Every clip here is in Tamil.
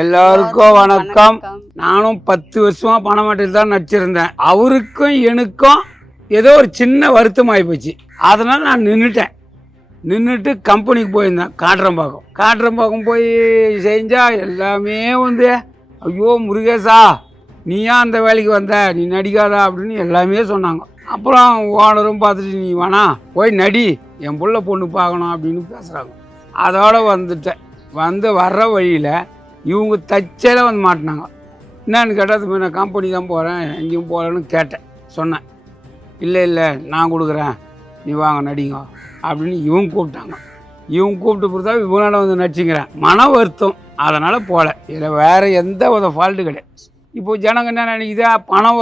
எல்லாருக்கும் வணக்கம். நானும் 10 வருஷமா பணமாட்டில் தான் நடிச்சிருந்தேன். அவருக்கும் எனக்கும் ஏதோ ஒரு சின்ன வருத்தம் ஆகிப்போச்சு. அதனால நான் நின்றுட்டு கம்பெனிக்கு போயிருந்தேன். காட்டுறம்பாக்கம் போய் செஞ்சால் எல்லாமே வந்து ஐயோ முருகேசா நீயா அந்த வேலைக்கு வந்த, நீ நடிக்காதா அப்படின்னு எல்லாமே சொன்னாங்க. அப்புறம் ஓனரும் பார்த்துட்டு நீ வேணா போய் நடி, என் புள்ள பொண்ணு பார்க்கணும் அப்படின்னு பேசுகிறாங்க. அதோடு வந்துட்டேன். வர்ற வழியில் இவங்க தச்சையில் வந்து மாட்டினாங்க. என்னன்னு கேட்டால் நான் கம்பெனி தான் போகிறேன், எங்கேயும் போகிறேன்னு கேட்டேன். சொன்னேன் இல்லை நான் கொடுக்குறேன், நீ வாங்க நடிங்க அப்படின்னு இவங்க கூப்பிட்டாங்க. இவங்க கூப்பிட்டு கொடுத்தா இவங்களால வந்து நடிச்சுங்கிறேன். மன வருத்தம், அதனால் போகல. இதில் வேறு எந்த ஒரு ஃபால்ட்டு கிடையாது. இப்போது ஜனங்க என்ன நினைக்குது, பணம்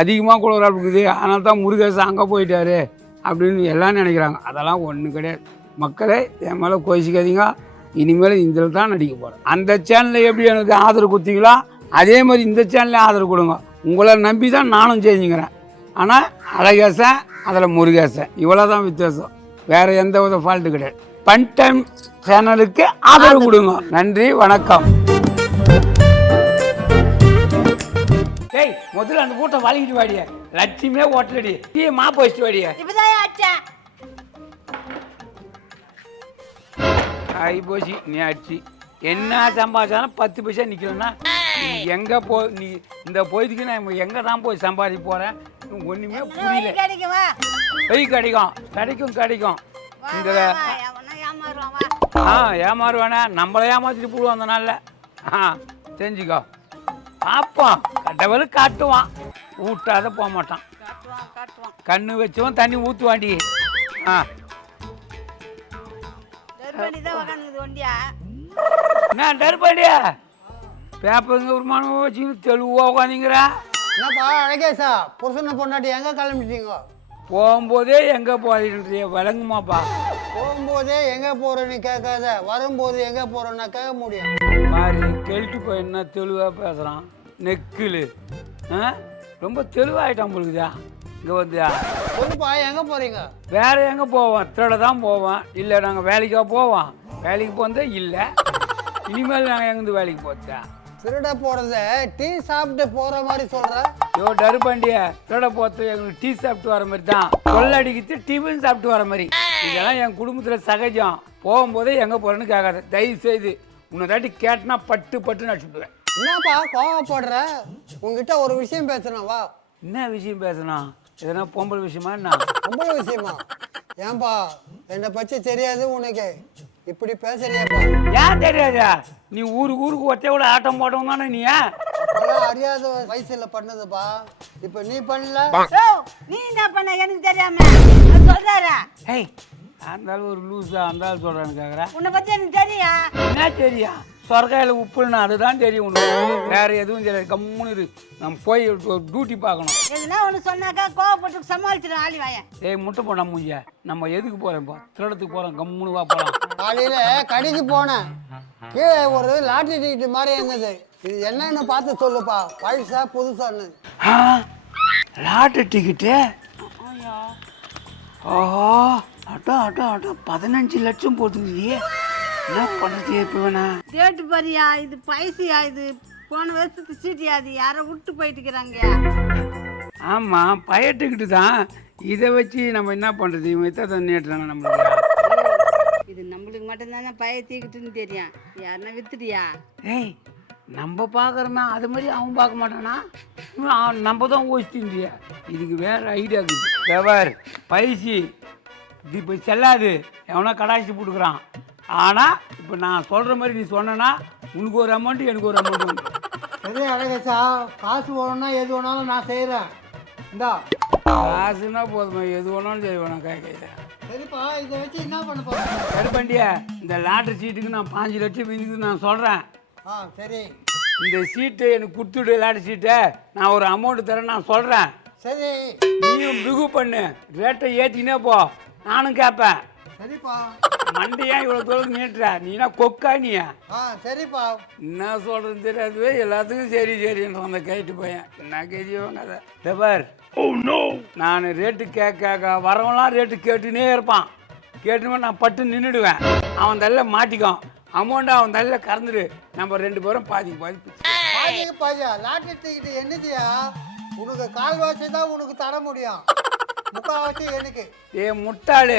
அதிகமாக கொடுக்குறா இருக்குது, அதனால தான் முருகேசன் அங்கே போயிட்டாரு அப்படின்னு எல்லாம் நினைக்கிறாங்க. அதெல்லாம் ஒன்றும் கிடையாது. மக்களே என் மேலே கோச்சிக்காதீங்க. இனிமேல் இதில் தான் நடிக்க போகிறேன். அந்த சேனலில் எப்படி எனக்கு ஆதரவு கொடுத்தீங்களோ அதே மாதிரி இந்த சேனலில் ஆதரவு கொடுங்க. உங்களை நம்பி தான் நானும் செஞ்சுக்கிறேன். ஆனால் அழகேசன் அதில் முருகேசன், இவ்வளோ தான் வித்தியாசம். வேறு எந்த வித ஃபால்ட்டு கிடையாது. பன் டைம் சேனலுக்கு ஆதரவு கொடுங்க. நன்றி, வணக்கம். டேய் முதல்ல அந்த கூட்டம் வலிக்கிட்டு வாடிய, லட்சுமியே ஓட்டலடி, டீ மாப்பு வச்சுட்டு வாடிய. ஆகி போச்சு நீ அடிச்சு என்ன சம்பாதிச்சாலும் 10 பைசா நிற்கலன்னா எங்கே நீ இந்த பொய்துக்கு நான் எங்கே தான் போய் சம்பாதிக்க போகிறேன் ஒன்றுமே புரியல. கிடைக்கும் இந்த ஏமாறுவானே, நம்மளை ஏமாற்றிட்டு போடுவோம். அந்த நாளில் தெரிஞ்சுக்கோ. பார்ப்போம், கட்டவரு காட்டுவான், ஊட்டாத போக மாட்டான். கண்ணு வச்சவன் தண்ணி ஊற்றுவாண்டி. என்ன டர்படியா பேப்பருங்க ஒரு மனம் வச்சு தெளிவா உட்காந்துங்கிறா. என்னப்பா அழகேசா, புருஷனை பொண்டாட்டி எங்க கிளம்பிட்டீங்க? போகும்போதே எங்க போறீங்க விளங்குமாப்பா? போகும்போதே எங்க போறேன்னு கேட்காத, வரும்போது எங்க போறேன்னா கேட்க முடியும். மாதிரி கெல்ட்டு போய் என்ன தெளிவா பேசுறான். நெக்கிலு ரொம்ப தெளிவாயிட்டான் பொழுதுதா. இங்கே வந்தியா சொல்லுப்பா, எங்க போறீங்க? வேற எங்கே போவோம்? திருட தான் போவோம். இல்லை நாங்கள் வேலைக்காக போவோம். வேலைக்கு போனதே இல்லை. இனிமேல் நாங்கள் எங்கேருந்து வேலைக்கு போச்சா? திருட போறத டீ சாப்பிட்டு போற மாதிரி சொல்ற? ஐயோ டருபாண்டிய, திருட போகிறது எங்களுக்கு டீ சாப்பிட்டு வர மாதிரி தான், கொள்ளடிக்கிட்டு டிஃபன் சாப்பிட்டு வர மாதிரி. இதெல்லாம் என் குடும்பத்தில் சகஜம். போகும்போதே எங்கே போகிறேன்னு கேட்காத தயவு செய்து. உன்னை தாட்டி கேட்டனா பட்டுன்னு அடிச்சுடுவேன். என்னப்பா கோவப்படுற? உங்ககிட்ட ஒரு விஷயம் பேசணும், வா. என்ன விஷயம் பேசணும்? எதனா பொம்பளை விஷயமா? என்ன பொம்பளை விஷயமா? ஏன்பா என்னை பற்றி தெரியாது உனக்கு, இப்படி பேசுறியாப்பா? ஏன் தெரியாதா? நீ ஊருக்கு ஒத்தையோட ஆட்டம் போட்டோம் தானே நீ. அப்பெல்லாம் அறியாத வயசுல பண்ணதுப்பா, இப்ப நீ பண்ணல. நீ என்ன பண்ண எனக்கு தெரியாம சொல்றாரா? ஏய் அந்த ஒரு லூஸா அந்த ஆள் சொல்றான்னு கேக்குறா. உன்னை பத்தி எனக்கு தெரியா? என்ன தெரியா? சொர்க்கையில் உப்புன்னு அதுதான் தெரியும் உனக்கு. வேற எதுவும் தெரியாது. கம்முன்னு இரு, நம்ம போய் டியூட்டி பார்க்கணும். எதுனா ஒன்று சொன்னாக்கா கோவப்பட்டு சமாளிச்சிடும் ஆளி வாய. ஏய் முட்டை போட முடிய, நம்ம எதுக்கு போறோம்ப்பா? திருடத்துக்கு போறோம். கம்முன்னு வா போலாம். காலையில கடைக்கு போனேன், கீழே ஒரு லாட்டரி டிக்கெட் மாதிரி இருந்தது. இது என்னன்னு பார்த்து சொல்லுப்பா, பழசா புதுசான்னு? Lottery ticket? ஓஹோ, அட்டோ 15 லட்சம் போட்டுருக்கியே. என்ன பண்ணுறது இப்போ வேணா? டேட்டு பாரியா, இது பைசியா, இது போன வருஷத்து சீட்டியா, அது யாரை விட்டு போயிட்டுக்கிறாங்க. ஆமாம் பயட்டுக்கிட்டு தான். இதை வச்சு நம்ம என்ன பண்ணுறது? இவங்க எத்தனை நேட்டுறாங்க நம்மளுக்கு. இது நம்மளுக்கு மட்டும்தானே பய தீக்கிட்டுன்னு தெரியும். யாருன்னா வித்துட்டியா? ஏய் நம்ம பார்க்குறோமே அது மாதிரி அவன் பார்க்க மாட்டானா? நம்ம தான் ஓசிட்டியா. இதுக்கு வேறு ஐடியா இருக்குது. கவர் பைசி இது இப்போ செல்லாது, எவனா கடாய்ச்சி போட்டுக்கிறான். ஆனால் இப்போ நான் சொல்கிற மாதிரி நீ சொன்னா உனக்கு ஒரு அமௌண்ட்டு எனக்கு ஒரு அமௌண்ட் உண்டு. சரி அழகேசா, காசு வேணும்னா எது வேணாலும் நான் செய்கிறேன். இந்தா காசுன்னா போதுமா, எது வேணாலும் செய்வேன் நான் கையில். சரிப்பா, இதை வச்சு என்ன பண்ண போகிறேன்? கருப்பண்டியா, இந்த லாட்ரி சீட்டுக்கு நான் 5 லட்சம் விதிக்குது நான் சொல்கிறேன். சரி, இந்த சீட்டு எனக்கு கொடுத்துடு. லாட்ரி சீட்டை நான் ஒரு அமௌண்ட்டு தரேன் நான் சொல்கிறேன். சரி நீயும் பிகு பண்ணு, ரேட்டை ஏற்றினே போ, நானும் கேட்பேன். சரிப்பா. மண்டையா இவ்வளோ தூரம் நீட்டுற? நீனா கொக்கா நீயா? சரிப்பா. என்ன சொல்கிறது தெரியாது, எல்லாத்துக்கும் சரின்னு அந்த கைட்டு பையன். என்ன கேஜிவாங்க அதை டெபர். நான் ரேட்டு கேட்க வரவெல்லாம் ரேட்டு கேட்டுனே இருப்பான். கேட்டுமே நான் பட்டு நின்றுடுவேன். அவன் தள்ள மாட்டிக்கும். அமௌண்ட்டை அவன் தலையில் கறந்துடு, நம்ம 2 பேரும் பாதி பாதி. பாதிக்கு பாதியா? லாட்டரி டிக்கெட் என்னதியா? உனக்கு கால்வாசி தான் உனக்கு தர முடியும், முக்கால்வாசி எனக்கு. ஏ முட்டாளு,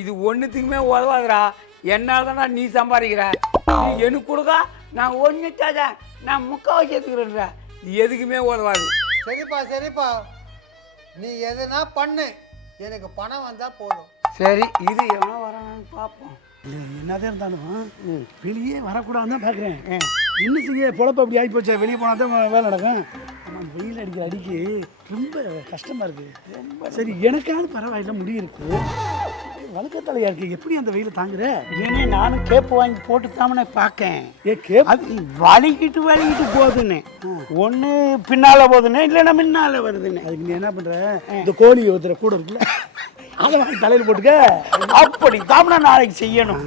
இது ஒன்றுத்துக்குமே உதவாதுடா. என்னால் தானே நீ சம்பாதிக்கிற. நீ எனக்கு கொடுக்கா, நான் ஒன்று தாஜா, நான் முக்கால்வாசி எடுத்துக்கிறேன்ற. இது எதுக்குமே உதவாது. சரிப்பா சரிப்பா, நீ எதுனா பண்ணு, எனக்கு பணம் வந்தால் போதும். சரி, இது எவனோ வரான்னு பார்ப்போம். இல்லை என்னதான் இருந்தாலும் வெளியே வரக்கூடாதுன்னு தான் பார்க்குறேன். என்ன செய்ய பொழப்பு அப்படி ஆகி போச்சா? வெளியே போனால் தான் வேலை நடக்கும். ஆனால் வெயில் அடிக்கிற அடிக்கு ரொம்ப கஷ்டமாக இருக்குது. சரி எனக்காவது பரவாயில்ல, முடி இருக்கு, வழுக்கத்தலையா இருக்கு, எப்படி அந்த வெயில தாங்குற? ஏன்னா நானும் கேப்பு வாங்கி போட்டு தாமனே பார்க்கேன். கேப் அது வலிக்கிட்டு போகுதுன்னு, ஒன்று பின்னால் போகுதுன்னு, இல்லைன்னா முன்னால் வருதுன்னு. அதுக்கு நீ என்ன பண்ணுற, இந்த கோழி ஒருத்தர கூட இருக்குல்ல, அதை வாங்கி தலையில் போட்டுக்க. அப்படி தாமனா நாளைக்கு செய்யணும்.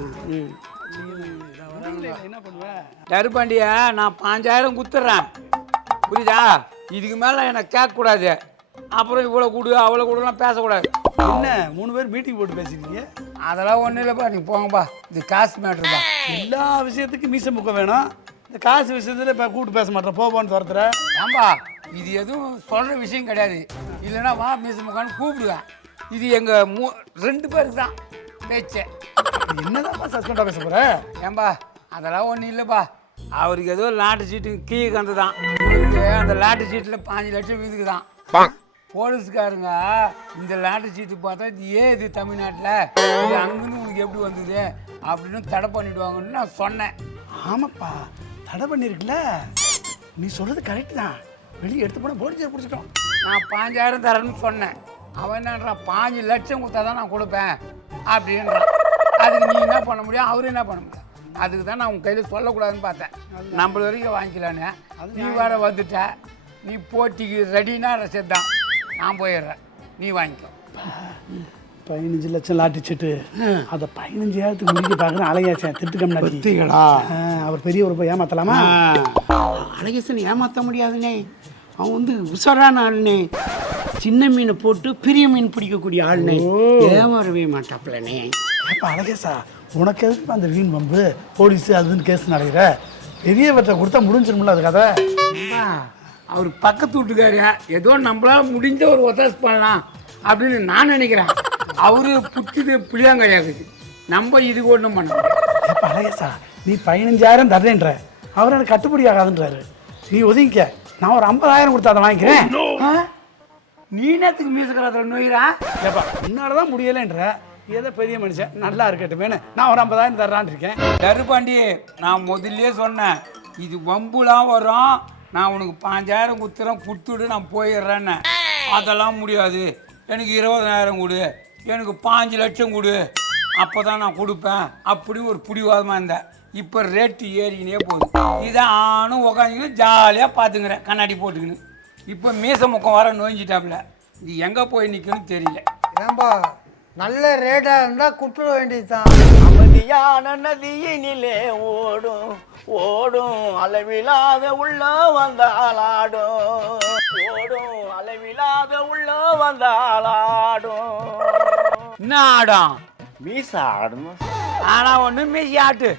என்ன பண்ணுவேன்? டருப்பாண்டியா, நான் 5000 குத்துறேன், புரியுதா? இதுக்கு மேலே எனக்கு கேட்கக்கூடாது. அப்புறம் இவ்வளோ கொடு அவ்வளோ கொடுலாம் பேசக்கூடாது. என்ன 3 பேர் மீட்டிங் போட்டு பேசிட்டீங்க? அதெல்லாம் ஒன்றும் இல்லைப்பா, நீங்கள் போங்கப்பா, இது காசு மேட்ருப்பா. எல்லா விஷயத்துக்கும் மீச முக்க வேணும், இந்த காசு விஷயத்தில் இப்போ கூப்பிட்டு பேச மாட்டேன், போன்னு துரத்துற. ஏம்பா, இது எதுவும் சொல்கிற விஷயம் கிடையாது. இல்லைன்னா வா மீச முக்கான்னு கூப்பிடுவேன். இது எங்கள் 2 பேருக்கு தான் பேச்சு. என்னதான் சஸ்பெண்டாக பேச போகிற? ஏம்பா, அதெல்லாம் ஒன்றும் இல்லைப்பா. அவருக்கு ஏதோ லாட்ரி சீட்டு கீழே கந்து தான். அந்த லாட்ரி சீட்டில் 5 லட்சம் வீதுக்கு தான். போலீஸ்காரங்க இந்த லாட்ரி சீட்டு பார்த்தா இது இது தமிழ்நாட்டில் இது அங்கேருந்து உனக்கு எப்படி வந்தது அப்படின்னு தடை பண்ணிவிடுவாங்கன்னு நான் சொன்னேன். ஆமாப்பா, தடை பண்ணியிருக்குல்ல, நீ சொல்கிறது கரெக்டு தான். வெளியே எடுத்து போனால் போலீஸை பிடிச்சிட்டோம். நான் 5000 தரேன்னு சொன்னேன். அவன் என்னன்றான், 5 லட்சம் கொடுத்தா தான் நான் கொடுப்பேன் அப்படின்றான். அதுக்கு நீ என்ன பண்ண முடியும், அவரு என்ன பண்ண முடியும்? அதுக்கு தான் நான் உன் கையில் சொல்லக்கூடாதுன்னு பார்த்தேன். நம்மள வரைக்கும் வாங்கிக்கலான்னு. நீ வேற வந்துட்ட, நீ போட்டிக்கு ரெடினா ரசீது தான், நான் போயிடுறேன், நீ வாங்கிக்கோ. 15 லட்சம் லாட்டி சீட்டு, அதை 15,000க்கு முடிக்க பார்க்குறேன். அழகாச்சேன் திட்டுக்கம்னாடி அவர் பெரியவர் போய் ஏமாத்தலாமா? அழகேசன் ஏமாற்ற முடியாதுண்ணே. அவன் வந்து உஷாரான ஆளுனே, சின்ன மீனை போட்டு பெரிய மீன் பிடிக்கக்கூடிய ஆளுனே, ஏமாறவே மாட்டாப்லனே. அப்போ அழகேசா, உனக்கு எதுக்கு அந்த வீண் பம்பு, போலீஸு அதுன்னு கேஸ் நடக்கிற? பெரிய வெற்றை கொடுத்தா முடிஞ்சிருமில்ல அது கதை. அவர் பக்கத்து வீட்டுக்காரு ஏதோ நம்மளால முடிஞ்ச ஒரு ஒத்தாசை பண்ணலாம் அப்படின்னு நான் நினைக்கிறேன். அவரு புத்திது புளியாங்கையாகுது, நம்ம இதுக்கு ஒன்றும் பண்ண முடியாது. அப்போ அழகேசா, நீ 15,000 தர்றேன்ற, அவர் எனக்கு கட்டுப்படி ஆகாதுன்றாரு. நீ ஒதுங்கிக்க, நான் ஒரு 50,000 கொடுத்தா அதை வாங்கிக்கிறேன். நீ நேரத்துக்கு மீசுக்கிறத நோயிரா? ஏப்பா முன்னால தான் முடியலைன்ற, ஏதோ பெரிய மனுஷன் நல்லா இருக்கட்டுமேனு நான் ஒரு 50,000 தர்றான்னு இருக்கேன். டருப்பாண்டி, நான் முதல்லே சொன்னேன், இது வம்புலாம் வரும், நான் உனக்கு 5000 கொடுத்துறேன், கொடுத்துட்டு நான் போயிடுறேன்னு. அதெல்லாம் முடியாது, எனக்கு 20,000 கொடு, எனக்கு 5 லட்சம் கொடு, அப்போ தான் நான் கொடுப்பேன் அப்படி ஒரு பிடிவாதமாக இருந்தேன். இப்போ ரேட்டு ஏறிக்கினே போகுது. இதை ஆனும் உக்காந்துக்கின்னு ஜாலியாக பார்த்துக்கிறேன் கண்ணாடி போட்டுக்கின்னு. இப்போ மீச முக்கம் வர நோய்ஞ்சிட்டாப்புல, இது எங்கே போய் நிற்கணும்னு தெரியல. ஏன்பா, நல்ல ரேட்டாக இருந்தால் குட்டுற வேண்டியது தான். அமைதியான நதியினிலே ஓடும் ஓடும் அளவிலாத உள்ள வந்தாலாடும், ஓடும் அளவிலாத உள்ள வந்தாலாடும். என்ன ஆடம்? மீசா ஆடணும். ஆனால் ஒன்று மீசி ஆட்டு.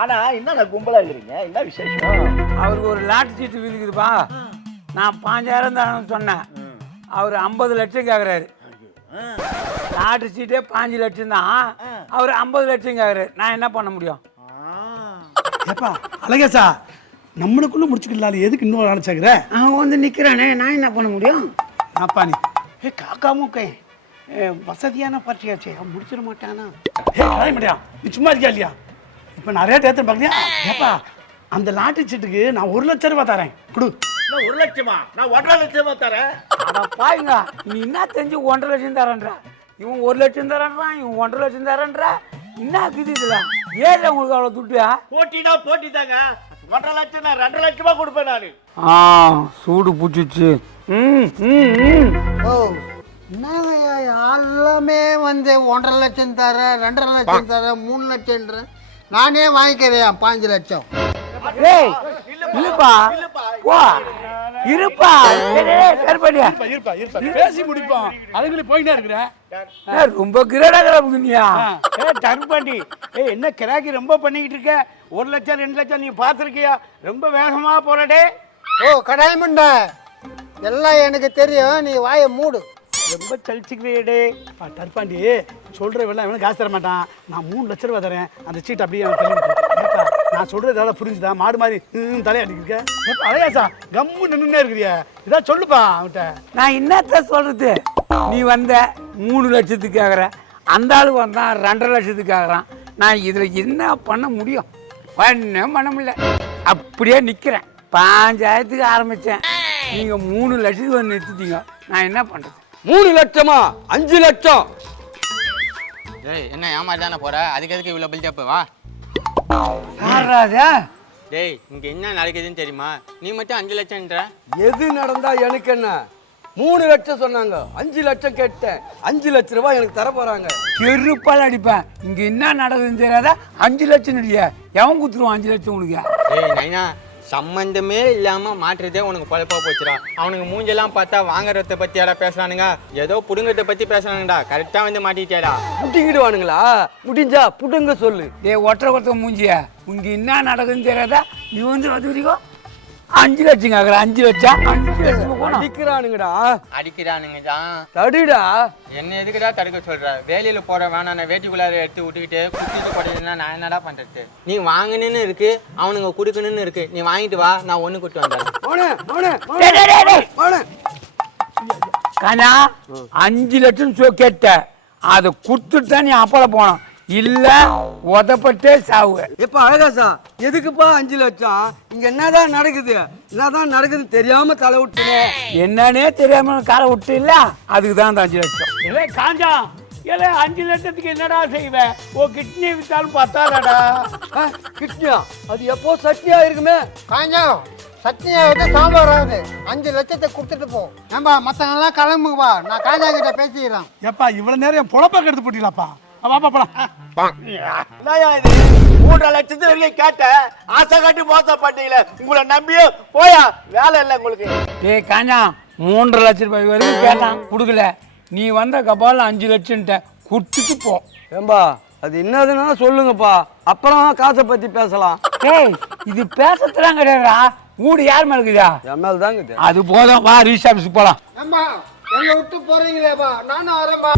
ஆனா என்ன கும்பலா இருக்கிறீங்க, என்ன விசேஷம்? அவருக்கு ஒரு லாட்டரி சீட்டு விதிக்குதுப்பா. நான் 5000 தானு சொன்னேன், அவர் 50 லட்சம் கேட்குறாரு. லாட்டரி சீட்டே 5 லட்சம் தான், அவர் 50 லட்சம் கேட்குறாரு. நான் என்ன பண்ண முடியும்? ஏப்பா அழகேசா, நம்மளுக்குள்ள முடிச்சுக்கலாம், எதுக்கு இன்னொரு ஆள் சேர்க்குற? அவன் வந்து நிற்கிறானே, நான் என்ன பண்ண முடியும்? அப்பா நீ காக்கா மூக்கே வசதியான பார்ட்டியாச்சே, அவன் முடிச்சிட மாட்டானா? கலைய முடியா, நீ சும்மா இருக்கியா இல்லையா? இப்போ நான் ரேட் ஏற்ற பார்க்கலையா? ஏப்பா அந்த லாட்டரி சீட்டுக்கு நான் 1 லட்சம் ரூபாய் தரேன், கொடு. 1 லட்சமா? நான் 1.5 லட்சமா தரேன். அதான் பாருங்க, நீ என்ன தெரிஞ்சு 1.5 லட்சம் தரேன்றா, இவன் 1 லட்சம் தரேன்றான், இவன் 1.5 லட்சம் தரேன்றா. என்ன இருக்குது இதுல? ஏன் உங்களுக்கு அவ்வளோ துட்டியா? போட்டினா போட்டி தாங்க. 1.5 லட்சம், நான் 2 லட்சமா கொடுப்பேன் நானு. சூடு பூச்சிச்சு. ஓ என்னங்கய்யா, எல்லாமே வந்து 1.5 லட்சம் தரேன், 2.5 லட்சம் தரேன், 3 லட்சம்ன்ற, நானே வாங்கிக்கிறேன் 5 லட்சம். இல்லப்பா, போ. இருப்பா கருப்பாடியா இருப்பா பேசி முடிப்போம் அதுக்குள்ள போயிட்டே இருக்கிறேன். ரொம்ப கிரேடா கிளம்புனியா டர்பாண்டி என்ன கிராக்கி ரொம்ப பண்ணிக்கிட்டு இருக்க. 1 லட்சம் 2 லட்சம் நீ பார்த்துருக்கியா? ரொம்ப வேகமா போறடே. ஓ கடாயமண்டா, எல்லாம் எனக்கு தெரியும், நீ வாயை மூடு. ரொம்ப சலிச்சுக்கிறேடே. டர்பாண்டி சொல்ற வெள்ளம் இவனுக்கு காசு தர மாட்டான். நான் 3 லட்ச ரூபா தரேன், அந்த சீட் அப்படியே அவன் தள்ளி. நான் சொல்றது ஏதாவது புரிஞ்சுதா? மாடு மாதிரி தலையாடிக்க அலையாசா கம்மு நின்றுனே இருக்கிறியா? இதான் சொல்லுப்பா அவன்கிட்ட. நான் என்னத்த சொல்றது? நீ வந்த 3 லட்சத்துக்கு ஆகிற, அந்த ஆளு வந்தான் 2.5 லட்சத்துக்கு ஆகிறான். நான் இதுல என்ன பண்ண முடியும்? பண்ண முடியல, அப்படியே நிக்கிறேன். 5000த்துக்கு ஆரம்பிச்சேன், நீங்க 3 லட்சத்துக்கு வந்து நிறுத்திட்டீங்க. நான் என்ன பண்றது? 3 லட்சமா? 5 லட்சம். டேய் என்ன ஏமாறி தானே போற, அதுக்கு எதுக்கு இவ்வளோ பில்டப்? வா. யாராதா? டேய் இங்க என்ன நடக்குதுன்னு தெரியுமா? நீ மட்டும் 5 லட்சம்ன்ற. எது நடந்தா எனக்கு என்ன? 3 லட்சம் சொன்னாங்க, 5 லட்சம் கேட்டேன். 5 லட்ச ரூபாய் எனக்கு தர போறாங்க. செருப்பால் அடிப்பேன். இங்க என்ன நடக்குதுன்னு தெரியாத 5 லட்சம் இல்லையா? எவன் குத்துருவான் 5 லட்சம் உனக்கு? டேய் நைனா, சம்பந்தமே இல்லாம மாற்றுறதே உனக்கு பழப்பா போச்சுடா. அவனுக்கு மூஞ்செல்லாம் பார்த்தா வாங்குறத பத்தி யாரா பேசுறானுங்க, ஏதோ புடுங்கறத பத்தி பேசுறானுங்கடா. கரெக்டா வந்து மாட்டிக்கிட்டேடா. புட்டிக்கிடுவானுங்களா? முடிஞ்சா புடுங்க சொல்லு. ஒற்றை மூஞ்சிய, இங்க என்ன நடக்குதுன்னு தெரியாத நீ வந்து அது வரைக்கும் 5 லட்சம் ஆகுற. 5 லட்சம் அடிக்கிறானுங்கடா. அடிக்கிறானுங்க தான். தடுடா. என்ன எதுக்குடா தடுக்க சொல்ற? வேலையில போற வேணாம், நான் வேட்டிக்குள்ளார எடுத்து விட்டுக்கிட்டு குத்திட்டு போடுறதுன்னா நான் என்னடா பண்றது? நீ வாங்கணுன்னு இருக்கு, அவனுங்க குடுக்கணும்னு இருக்கு. நீ வாங்கிட்டு வா, நான் ஒண்ணு கொட்டு வந்தேன். கண்ணா 5 லட்சம் கேட்ட, அதை கொடுத்துட்டு தான் நீ அப்பள போனோம். இல்ல உதப்பட்டே சாவு. எப்ப அழகாசா, எதுக்குப்பா 5 லட்சம்? இங்க என்னதான் நடக்குது? என்னதான் நடக்குதுன்னு தெரியாம தலை விட்டுனேன். என்னன்னே தெரியாம காலை விட்டு இல்ல, அதுக்கு தான் அந்த 5 லட்சம். இல்லை காஞ்சா, இல்லை 5 லட்சத்துக்கு என்னடா செய்வேன்? ஓ கிட்னி வித்தாலும் பத்தாதடா. கிட்னியா? அது எப்போ சட்னியா இருக்குமே. காஞ்சா சட்னியை விட்டு சாம்பார் ஆகுது. 5 லட்சத்தை கொடுத்துட்டு போ. ஏம்பா மற்றவங்களாம் கிளம்புங்கப்பா, நான் காஞ்சா கிட்ட பேசிக்கிறேன். ஏப்பா இவ்வளவு நேரம் என் பொழப்பாக்க எடுத்து போட்டீங்களாப்பா? வாப்பா போலாம். என்னய்யா இது? 3 லட்சத்து வரைக்கும் கேட்ட, ஆசை காட்டி மோசம் பண்ணீங்களே. உங்களை நம்பியே போயா, வேலை இல்லை உங்களுக்கு. ஏய் காஞ்சா, 3.5 லட்சம் ரூபாய் வரைக்கும் கேட்டான், கொடுக்கல. நீ வந்த கபால 5 லட்சம் கொடுத்துட்டு போ. ஏம்பா அது என்னதுன்னா சொல்லுங்கப்பா, அப்புறம் காசை பத்தி பேசலாம். ஏய் இது பேசத்துலாம் கிடையாதுடா. வீடு யார் மேல இருக்குதா? என் மேல தாங்க. அது போதும், வா ரீஸ் ஆஃபீஸுக்கு போலாம். ஏம்பா எங்க விட்டு போறீங்களேப்பா, நானும் வரேன்பா.